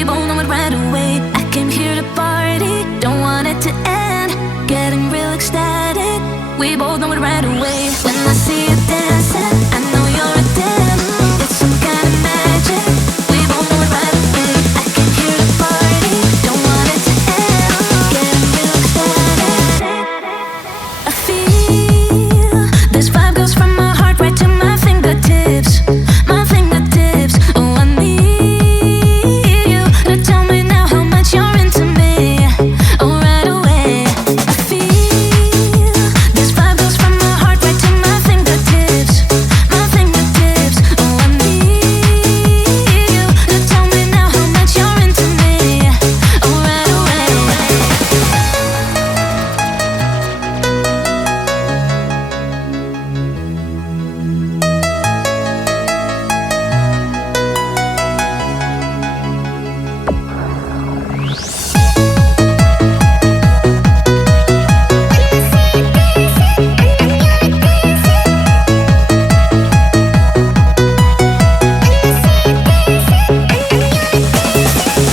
We both know it right away. I came here to party, don't want it to end. Getting real ecstatic. We both know it right away. When I see you dancing, I know you're a 10. It's some kind of magic. We both know it right away. I came here to party, don't want it to end. Getting real ecstatic. I feel this vibe goes from my heart right to my fingertips. My fingertips. Oh, I need you to tell me now how much you're into me. Oh, right away. I feel this vibe goes from my heart right to my fingertips. My fingertips. Oh, I need you to tell me now how much you're into me. Oh, right away.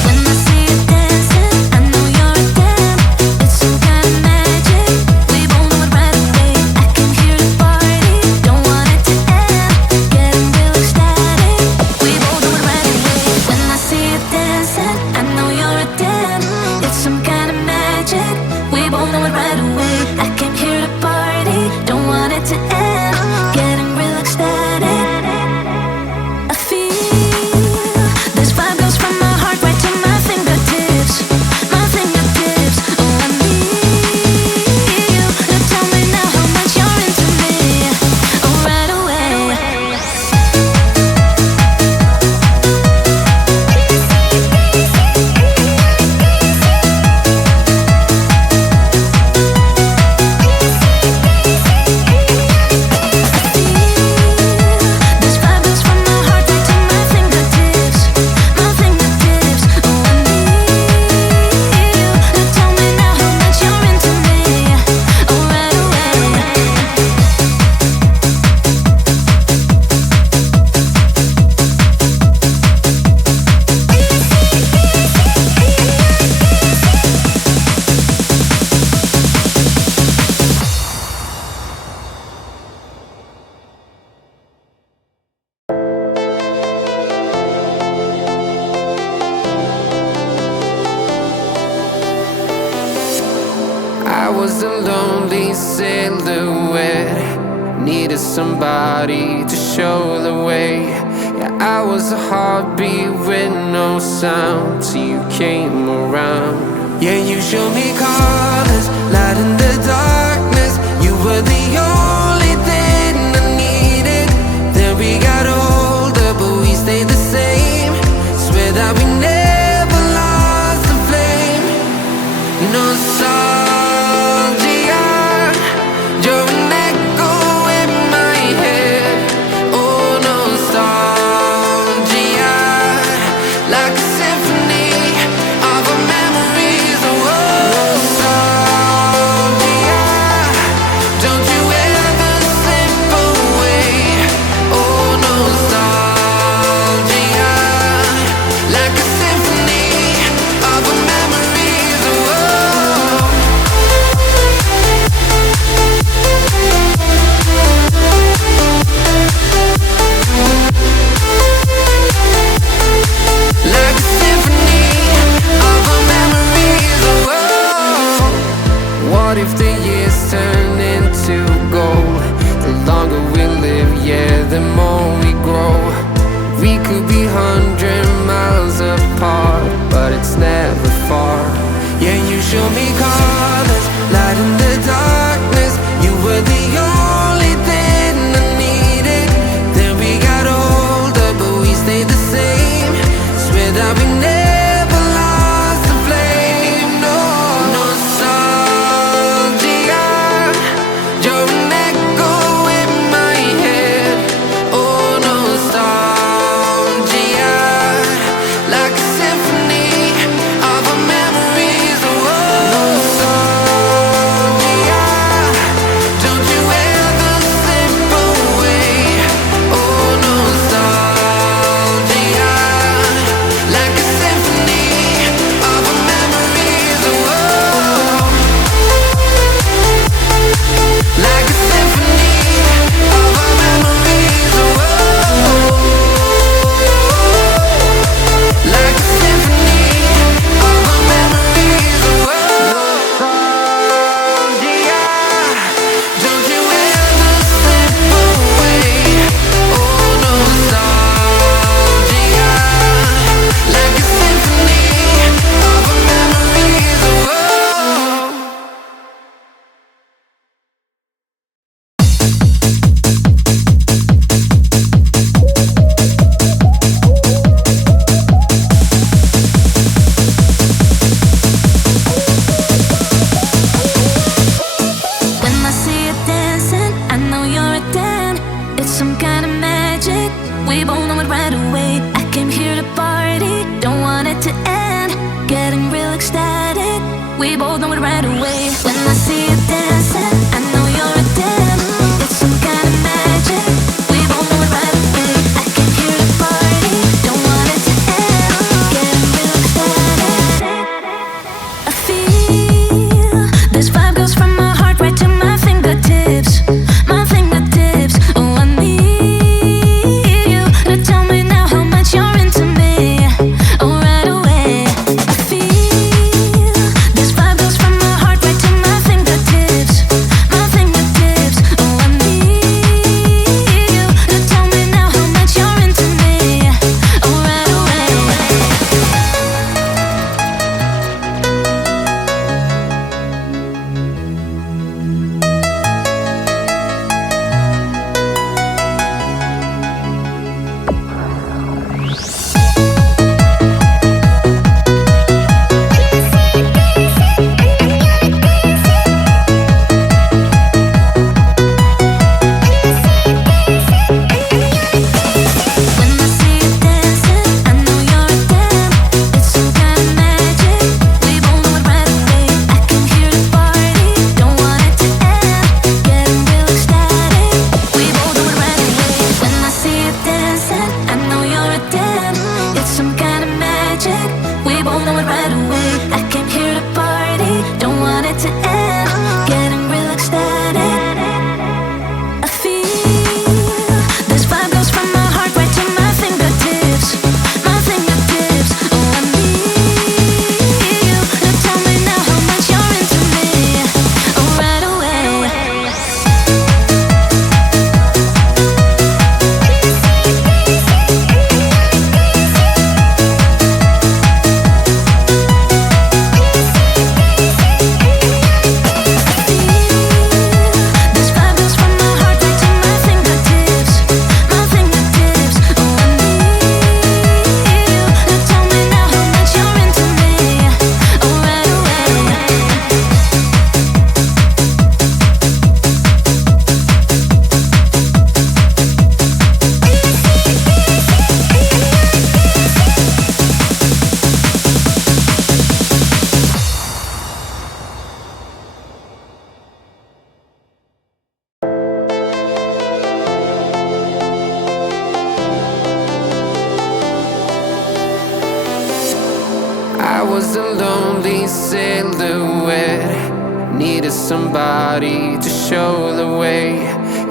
When I see you dancing, I know you're a 10. It's some kind of magic. We both know it right away. I came here to party, don't want it to end. Getting real ecstatic. We both know it right away. When I see you dancing, I know you're a 10. It's some kind of magic. We both know it right away. I came here to party, don't want it to end. Getting real ecstatic. I feel this vibe goes from my heart right to my fingertips. My fingertips. Oh, I need you to tell me now how much you're into me. Oh, right away. This vibe goes from my heart right to my fingertips. My fingertips. Oh, I need you to tell me now how much you're into me. Oh, right away. I was a lonely silhouette, needed somebody to show the way. Yeah, I was a heartbeat with no sound till you came around. Yeah, you showed me colors, light in the darkness. You were the only thing I needed. Then we got older, but we stayed the same. Swear that we never lost the flame. Nostalgia, you're an echo in my head. Oh, nostalgia, like a symphony of our memories. Oh, nostalgia, don't you ever slip away. Oh, nostalgia, like a symphony of our memories. Oh, like a symphony of our memories. Oh, what if the years turn into gold? The longer we live, yeah, the more we grow. We could be 100 miles apart, but it's never far. Yeah, you show me colors, light in the darkness. You were the only thing I needed. Then we got older, but we stayed the same. Swear that we never lost the flame. No, nostalgia, you're an echo in my head. Oh, nostalgia, like a symphony of our memories. Oh, nostalgia. We both know it right away. I came here to party, don't want it to end. Getting real ecstatic. We both know it right away. When I see you dancing, I know you're a 10. It's some kind of magic. We both know it right away. I came here to party, don't want it to end. Getting real ecstatic. I feel this vibe goes from my heart right to my fingertips. My fingertips. Oh, I need you to tell me now how much you're into me. Oh, right away. I feel this vibe goes from my heart right to my fingertips. My fingertips. Oh, I need you to tell me now how much you're into me. Oh, right away. When I see you dancing, I know you're a 10. It's some kind of magic. We both know it right away. I came here to party, don't want it to end. Getting real ecstatic. We both know it right away. When I see you dancing, I know you're a 10. It's some kind of magic. We both know it right away. I came here to party, don't want it to end. Getting real ecstatic. I feel this vibe goes from my heart right to my fingertips. My fingertips. Oh, I need you to tell me now how much you're into me. Oh, right away. This vibe goes from my heart right to my fingertips. My fingertips. Oh, I need you to tell me now how much you're into me. Oh, right away. I was a lonely silhouette, needed somebody to show the way.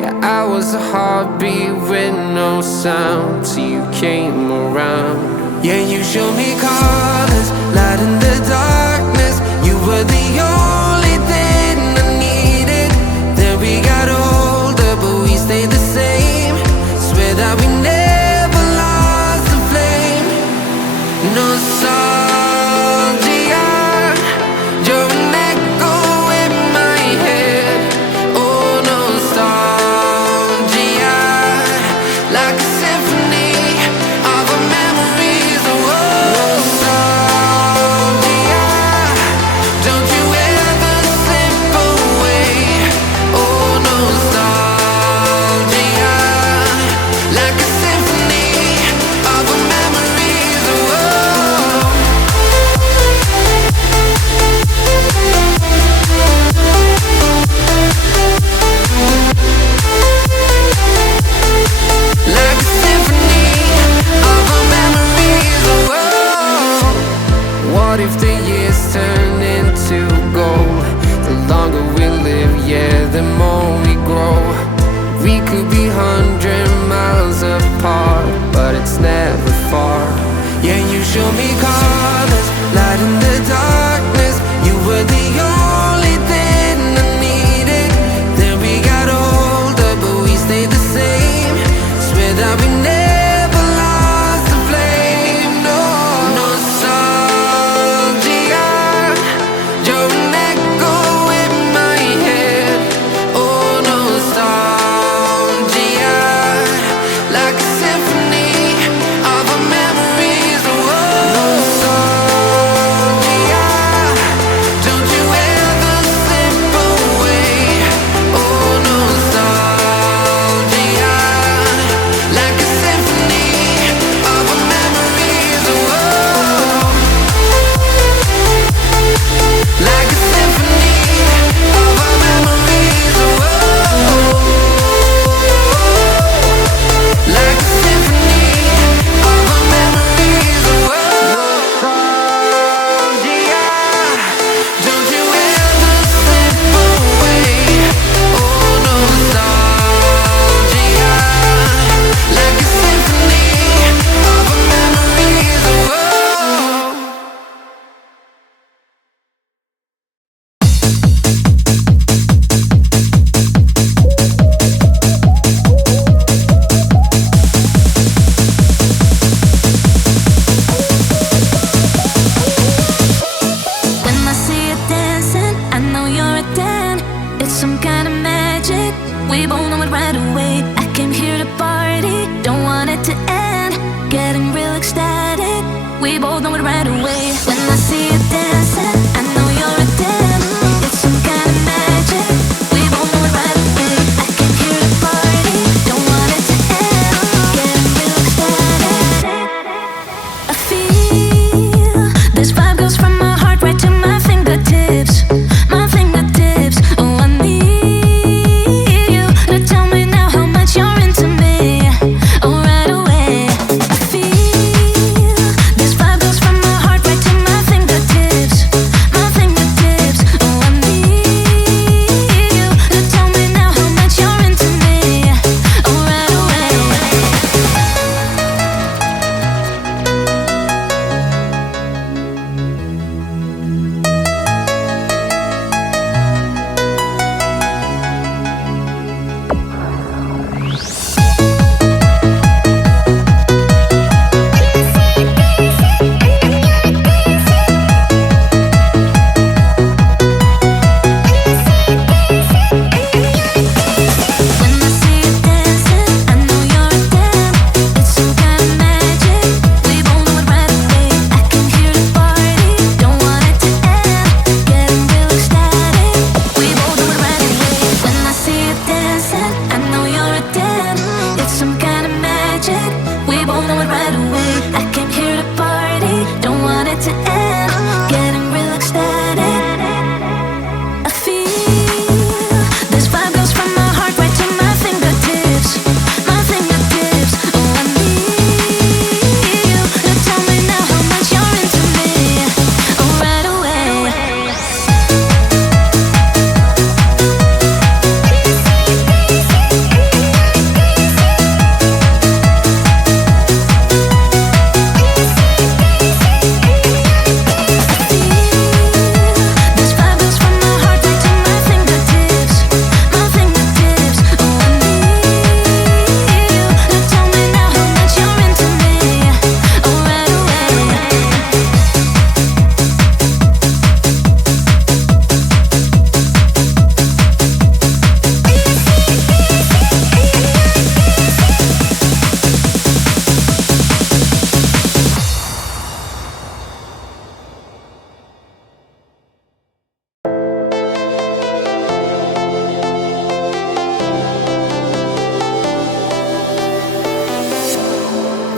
Yeah, I was a heartbeat with no sound till you came around. Yeah, you showed me colors, light in the darkness. You were the only thing I needed. Then we got older, but we stayed the same. Swear that we never lost the flame. Nostalgia, you're an echo in my head. Oh, nostalgia, like a symphony of our memories. Oh, nostalgia, don't you ever slip away. Oh, nostalgia, like a symphony of our memories. Oh, like a symphony of our memories. Oh, what if the years turn into gold? The longer we live, yeah, the more we grow. We could be 100 miles apart, but it's never far. Yeah, you show me colors, light in the darkness. You were the only thing I needed. Then we got older, but we stayed the same. Swear that we never lost the flame. No, nostalgia, you're an echo in my head. Oh, nostalgia, like a symphony of our memories. Oh, to end. Getting real ecstatic. We both know it right away. When I see you dancing, I know you're a 10. It's some kind of magic. We both know it right away. I can hear the party, don't want it to end. Getting real ecstatic. I feel this vibe goes from my heart right to my fingertips. My fingertips. Oh, I need you to tell me now how much you're into me. Oh, right away. I feel this vibe goes from my heart right to my fingertips. My fingertips. Oh, I need you to tell me now how much you're into me. Oh, right away. When I see you dancing, I know you're a 10. It's some kind of magic. We both know it right away. I can hear the party, don't want it to end. Getting real ecstatic. We both know it right away. When I see you dancing, I know you're a 10. It's some kind of magic. We both know it right away. I can hear the party, don't want it to end. Getting real ecstatic. I feel this vibe goes from my heart right to my fingertips. My fingertips. Oh, I need you to tell me now how much you're into me. Oh, right away. This vibe goes from my heart right to my fingertips. My fingertips. Oh, I need you to tell me now how much you're into me. Oh, right away.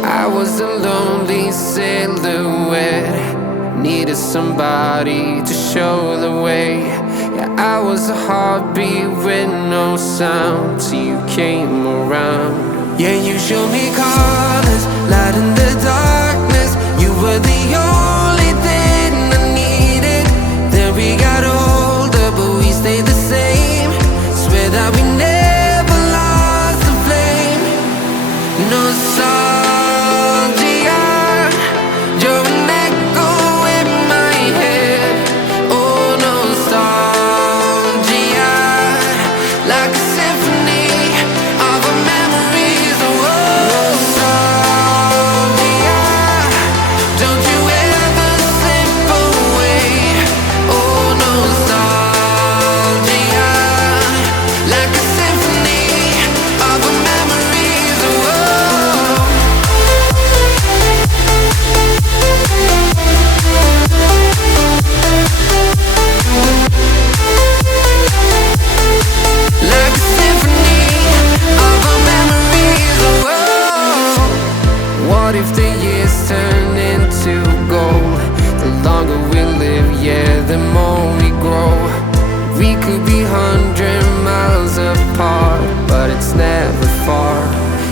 I was a lonely silhouette, needed somebody to show the way. Yeah, I was a heartbeat with no sound till you came around. Yeah, you showed me colors, light in the darkness. You were the only thing I needed. Then we got older, but we stayed the same. Swear that we never lost the flame. Nostalgia, you're an echo in my head. Oh, nostalgia, like a symphony of our memories. Oh, nostalgia, don't you ever slip away. Oh, nostalgia, like a symphony of our memories. Oh, like a symphony of our memories. Oh, what if the years turn into gold? The longer we live, yeah, the more we grow. We could be 100 miles apart, but it's never far.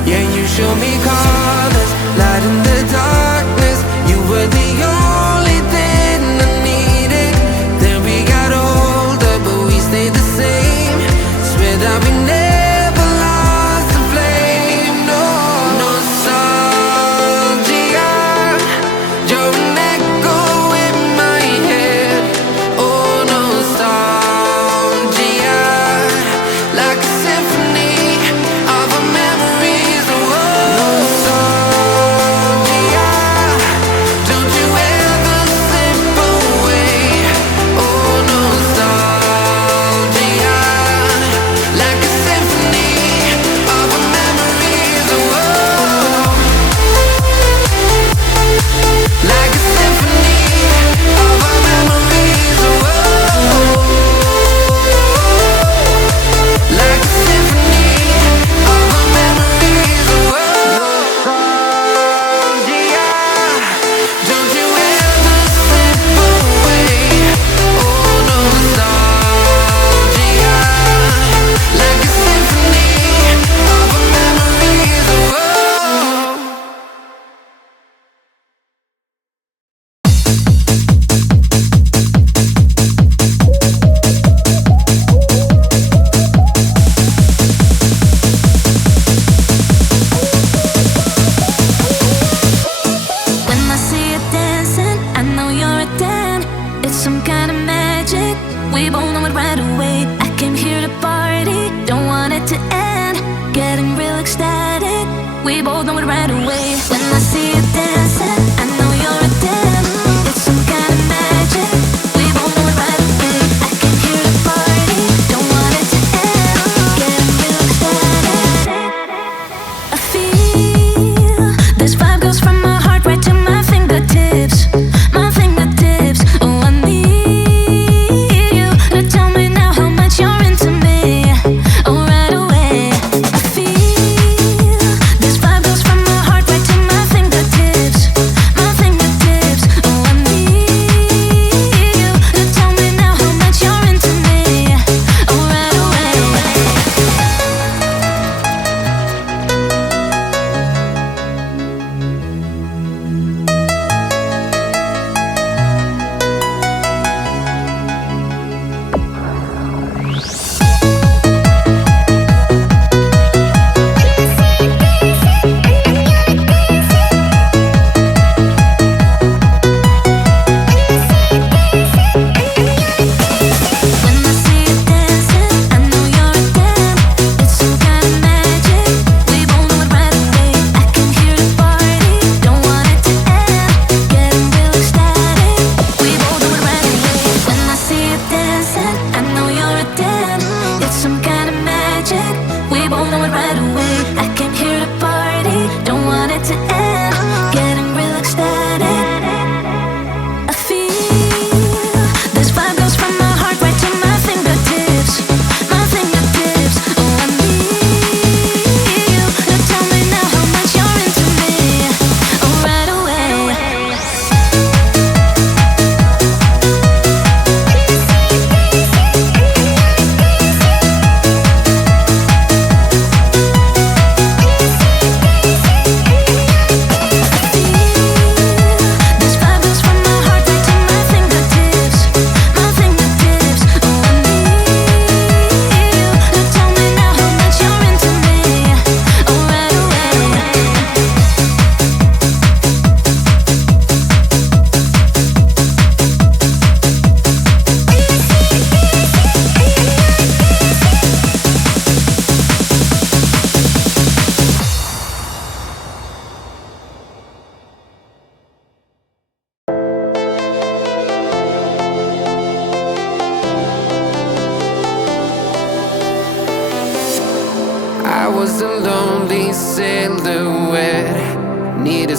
Yeah, you show me colors, light in the darkness. You were the only thing I needed. Then we got older, but we stayed the same. Swear that we never lost the flame. No, nostalgia,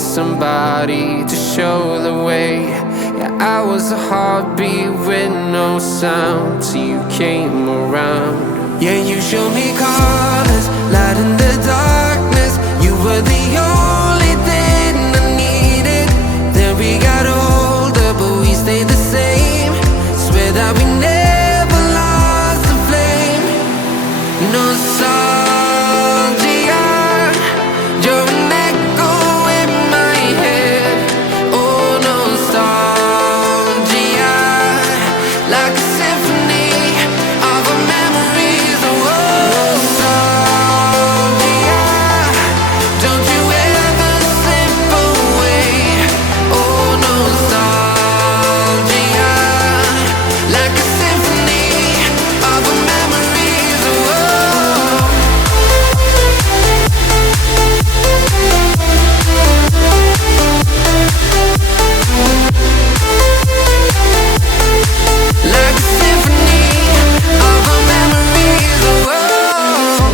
somebody to show the way. Yeah, I was a heartbeat with no sound till you came around. Yeah, you showed me colors, light in the darkness. You were the only thing I needed. Then we got older, but we stayed the same. Swear that we never lost the flame. Nostalgia, you're an echo in my head. Oh, nostalgia, like a symphony of our memories. Oh, nostalgia, don't you ever slip away. Oh, nostalgia, like a symphony of our memories. Oh, like a symphony of our memories. Oh,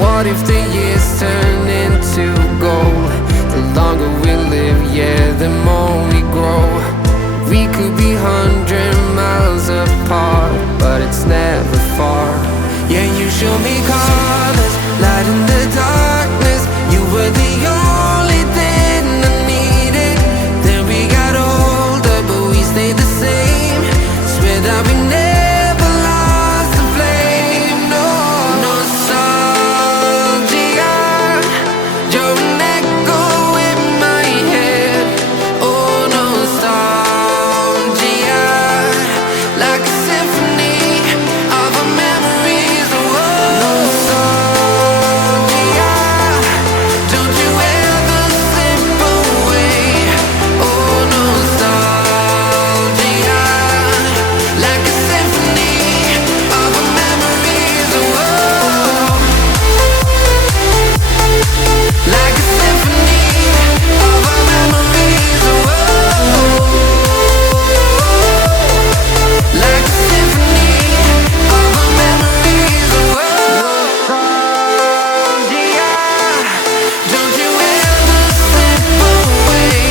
what if the years turn into gold? The longer we live, yeah, the more we grow. We could be 100 miles apart, but it's never far. Yeah, you show me colors, light in the darkness. You were the only thing I needed. Then we got older, but we stayed the same. Swear that we never lost the flame. No, nostalgia, you're an echo in my head. Oh, nostalgia, like a symphony of our memories. Oh, nostalgia, don't you ever slip away. Oh, nostalgia, like a symphony of our memories. Oh, like a symphony of our memories. Oh, like a symphony of our memories. Oh, nostalgia, don't you ever slip away.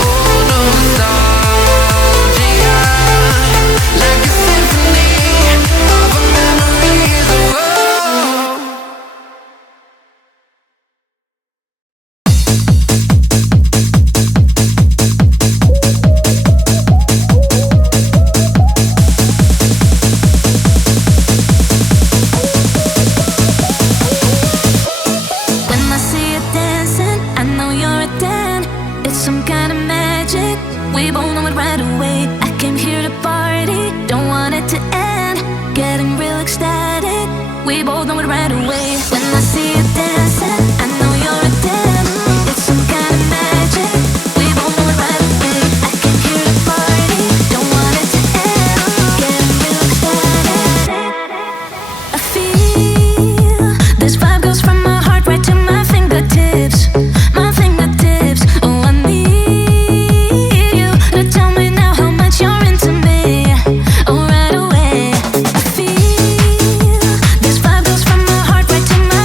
Oh, nostalgia, like a symphony of our memories. Oh, When I see you dancing, I know you're a 10. It's some kind of magic. We both know it right away. I came here to party, don't want it to end. Getting real ecstatic. We both know it right away. When I see you dancing, I know you're a 10. It's some kind of magic. We both know it right away. I came here to party, don't want it to end. Getting real ecstatic. I feel this vibe goes from my heart right to my fingertips. My fingertips. Oh, I need you to tell me now how much you're into me. Oh, right away. I feel this vibe goes from my heart right to my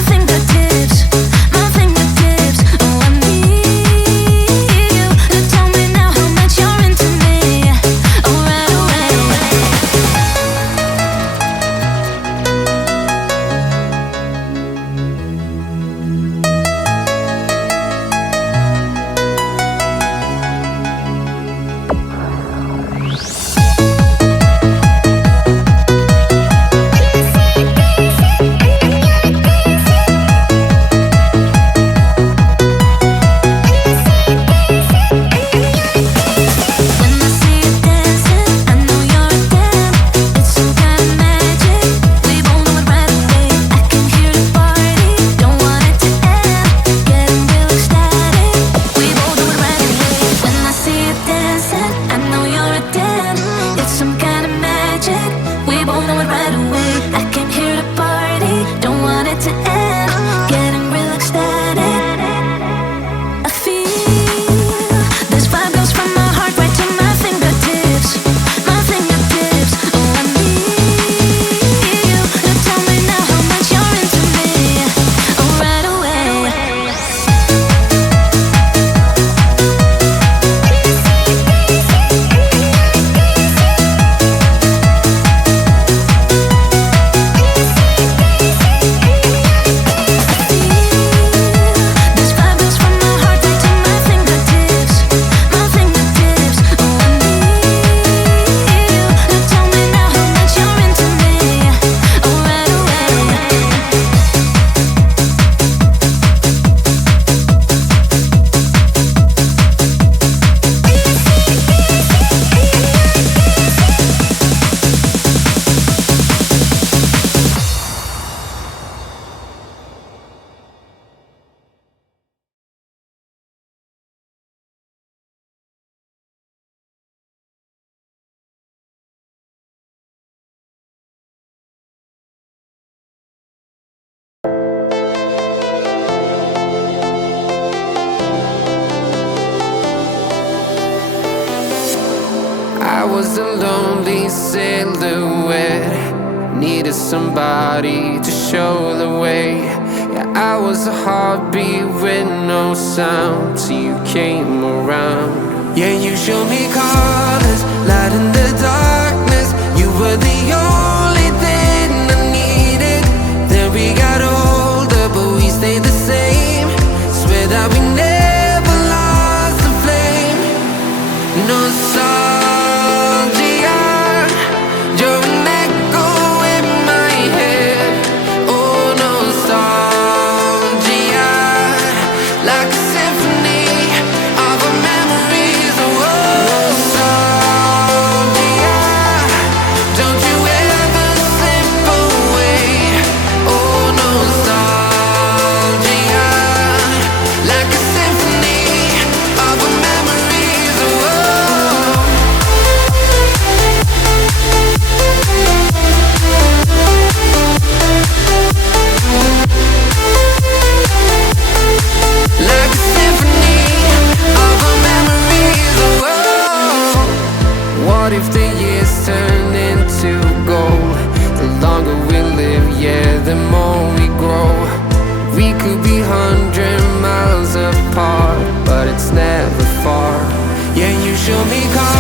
was a lonely silhouette, needed somebody to show the way. Yeah, I was a heartbeat with no sound till you came around. Yeah, you showed me colors, light in the darkness. You were the only thing I needed. Then we got older, but we stayed the same. Swear that we never lost the flame. Nostalgia, you're an echo in my head. Oh, nostalgia, like a symphony of our memories. Oh, nostalgia, don't you ever slip away. Oh, nostalgia, like a symphony of our memories. Oh, like a symphony of our memories. Oh, what if the years turn into gold? The longer we live, yeah, the more we grow. We could be 100 miles apart, but it's never far. Yeah, you show me colors.